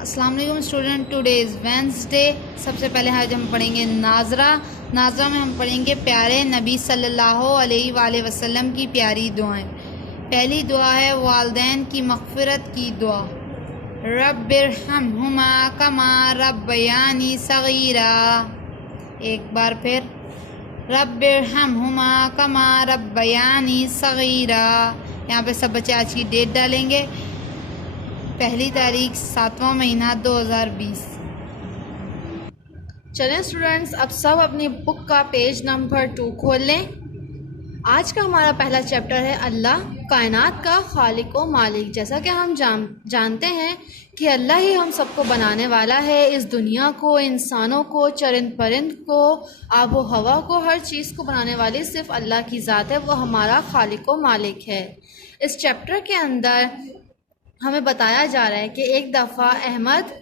अस्सलाम वालेकुम student, today is Wednesday. सबसे पहले आज हम पढ़ेंगे नाजरा। नाजरा में हम पढ़ेंगे प्यारे नबी सल्लल्लाहु अलैहि वसल्लम की प्यारी दुआएं। पहली दुआ है वालिदैन की मग़फ़िरत की दुआ। रब्बिरहम्हुमा कमा रब्बयानी सगीरा। एक बार फिर, रब्बिरहम्हुमा कमा रब्बयानी सगीरा। यहाँ पे सब बच्चे आज की डेट डालेंगे। पहली तारीख 7वां महीना 2020। चलें स्टूडेंट्स, अब सब अपनी बुक का पेज नंबर 2 खोल लें। आज का हमारा पहला चैप्टर है अल्लाह, कायनात का खालिक व मालिक। जैसा कि हम जानते हैं कि अल्लाह ही हम सबको बनाने वाला है, इस दुनिया को, इंसानों को, चरिंद परिंद को, आबो हवा को, हर चीज़ को बनाने वाली सिर्फ अल्लाह की ज़ात है। वो हमारा खालिक व मालिक है। इस चैप्टर के अंदर हमें बताया जा रहा है कि एक दफ़ा अहमद,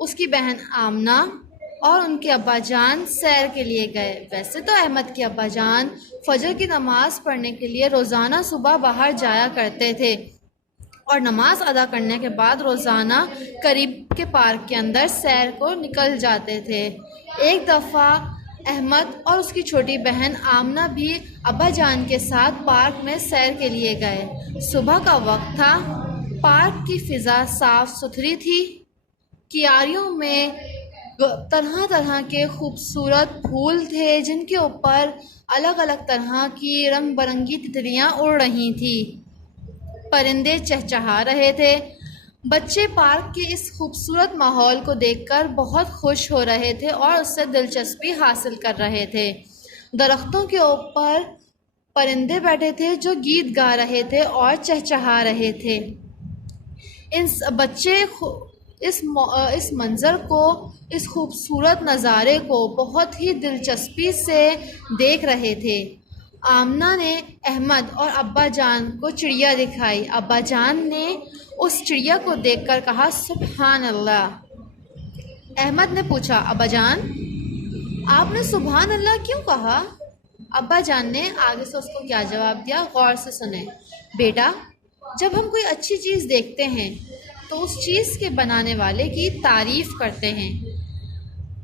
उसकी बहन आमना और उनके अब्बा जान सैर के लिए गए। वैसे तो अहमद के अब्बा जान फजर की नमाज़ पढ़ने के लिए रोज़ाना सुबह बाहर जाया करते थे और नमाज अदा करने के बाद रोज़ाना करीब के पार्क के अंदर सैर को निकल जाते थे। एक दफ़ा अहमद और उसकी छोटी बहन आमना भी अब्बा जान के साथ पार्क में सैर के लिए गए। सुबह का वक्त था। पार्क की फ़िज़ा साफ़ सुथरी थी। क्यारियों में तरह तरह के खूबसूरत फूल थे जिनके ऊपर अलग अलग तरह की रंग बिरंगी तितलियाँ उड़ रही थी। परिंदे चहचहा रहे थे। बच्चे पार्क के इस खूबसूरत माहौल को देखकर बहुत खुश हो रहे थे और उससे दिलचस्पी हासिल कर रहे थे। दरख्तों के ऊपर परिंदे बैठे थे जो गीत गा रहे थे और चहचहा रहे थे। बच्चे इस मंज़र को, इस खूबसूरत नज़ारे को बहुत ही दिलचस्पी से देख रहे थे। आमना ने अहमद और अब्बा जान को चिड़िया दिखाई। अब्बा जान ने उस चिड़िया को देखकर कहा, सुभान अल्लाह। अहमद ने पूछा, अब्बा जान, आपने सुभान अल्लाह क्यों कहा? अब्बा जान ने आगे से उसको क्या जवाब दिया, गौर से सुने। बेटा, जब हम कोई अच्छी चीज़ देखते हैं तो उस चीज़ के बनाने वाले की तारीफ़ करते हैं।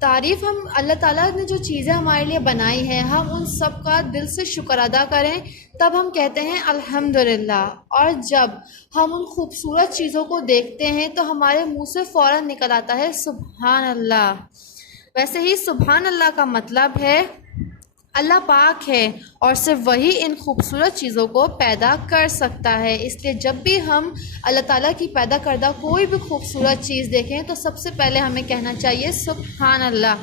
तारीफ़ हम अल्लाह ताला ने जो चीज़ें हमारे लिए बनाई है, हम उन सब का दिल से शुक्र अदा करें, तब हम कहते हैं अल्हम्दुलिल्लाह। और जब हम उन खूबसूरत चीज़ों को देखते हैं तो हमारे मुंह से फ़ौरन निकल आता है सुभान अल्लाह। वैसे ही सुभान अल्लाह का मतलब है अल्लाह पाक है और सिर्फ वही इन खूबसूरत चीज़ों को पैदा कर सकता है। इसलिए जब भी हम अल्लाह ताला की पैदा करदा कोई भी खूबसूरत चीज़ देखें तो सबसे पहले हमें कहना चाहिए सुभान अल्लाह।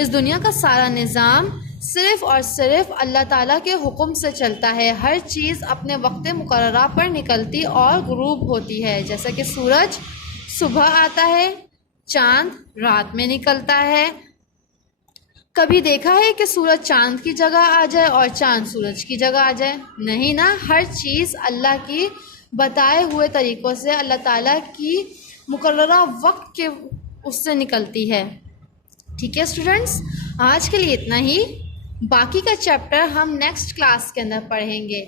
इस दुनिया का सारा निज़ाम सिर्फ़ और सिर्फ अल्लाह ताला के हुक्म से चलता है। हर चीज़ अपने वक्त मुकर्ररा पर निकलती और गुरूब होती है। जैसा कि सूरज सुबह आता है, चाँद रात में निकलता है। कभी देखा है कि सूरज चांद की जगह आ जाए और चांद सूरज की जगह आ जाए? नहीं ना। हर चीज़ अल्लाह की बताए हुए तरीक़ों से, अल्लाह ताला की मुकर्ररा वक्त के उससे निकलती है। ठीक है स्टूडेंट्स, आज के लिए इतना ही। बाकी का चैप्टर हम नेक्स्ट क्लास के अंदर पढ़ेंगे।